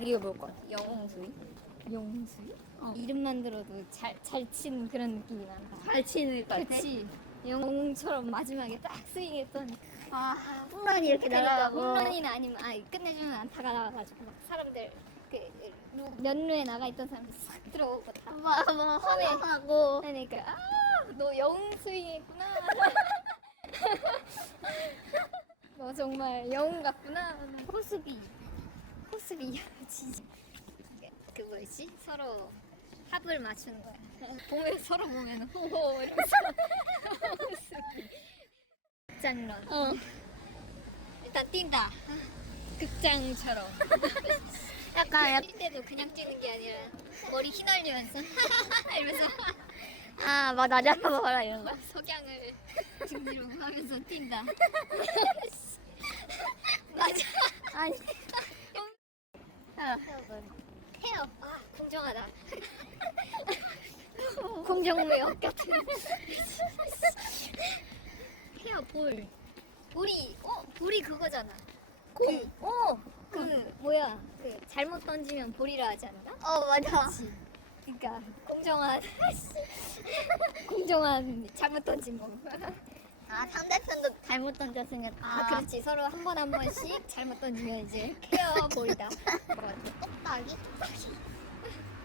이거 뭘 거야? 영웅수이? 영웅수이? 어. 이름만 들어도 잘 잘 치는 그런 느낌이 난다. 잘 치는 것 같아. 그치? 영웅처럼 마지막에 딱 스윙했더니 아, 홈런이 이렇게 그러니까 날아가고. 홈런이나 아니면 아 끝내주는 안타가 나와가지고 막 사람들 그 연루에 나가 있던 사람들 싹 들어오고 다. 막, 막, 허밍하고. 그러니까 아 너 영웅 스윙했구나. 너 정말 영웅 같구나. 호수비 호수비 진짜 그 뭐였지 서로 합을 맞추는 거야. 보면 서로 보면 호호 이러면서 극장런. 어. 일단 뛴다. 극장처럼. 약간, 약- 뛸 때도 그냥 뛰는 게 아니라 머리 휘날리면서 이러면서 아, 막 나를 한번 봐라, 이런 거. 석양을 등 뒤로 하면서 뛴다. 맞아. 아니. 아, 헤어. 아, 공정하다. 공정무역 같은. 헤어 볼. 볼이, 어, 볼이 그거잖아. 공. 어, 그, 뭐야. 그, 잘못 던지면 볼이라 하지 않나? 어, 맞아. 그치. 그러니까 공정한 공정한 잘못 던진 거. 아, 상대편도 잘못 던졌으니까. 아, 그렇지. 서로 한 번 한 번씩 잘못 던지면 이제 케어 볼이다. 뭐라 똑딱이?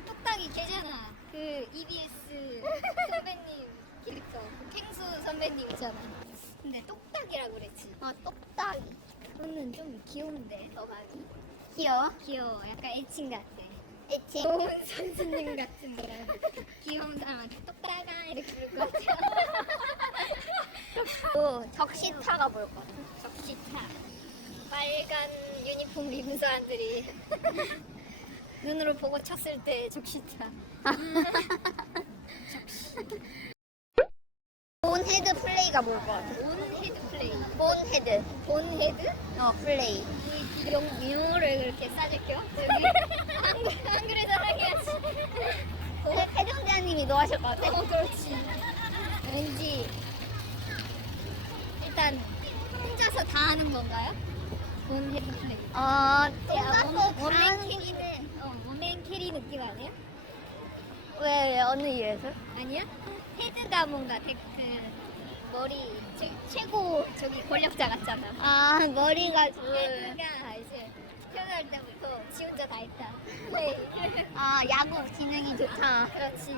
똑딱이 걔잖아. 그 EBS 선배님 캐릭터 그 펭수 선배님 있잖아. 근데 똑딱이라고 그랬지. 어, 똑딱이. 그거는 좀 귀여운데 어감이. 귀여워? 귀여워. 약간 애칭 같아. 애칭. 좋은 선수님 같은 그런 귀여운 사람한테 똑딱아 이렇게 부를 것 같아. 또, 적시타가 뭘 거야? 적시타 빨간 유니폼 입은 사람들이 눈으로 보고 쳤을 때 적시타 본 헤드 플레이가 뭘 거야? 온 헤드 플레이 본 헤드. 본 헤드? 어, 플레이. 이 영, 영어를 그렇게? 저기 한글, 한글에 사랑해야지 어? 해정대장님이 너 하실 것 같아? 어 그렇지 왠지 일단 혼자서 다 하는 건가요? 본 헤드 플레이 어, 야, 똑같고 원맨 캐리는 어, 원맨 캐리 느낌 아니야? 왜, 어느 이유에서? 아니야? 헤드가 뭔가 되게 그 머리 제, 최고 저기 권력자 같잖아. 아, 머리가 줄. 헤드가 이제 태어날 때부터 지 혼자 다 했다. 네. 아, 야구 기능이 좋다. 그렇지.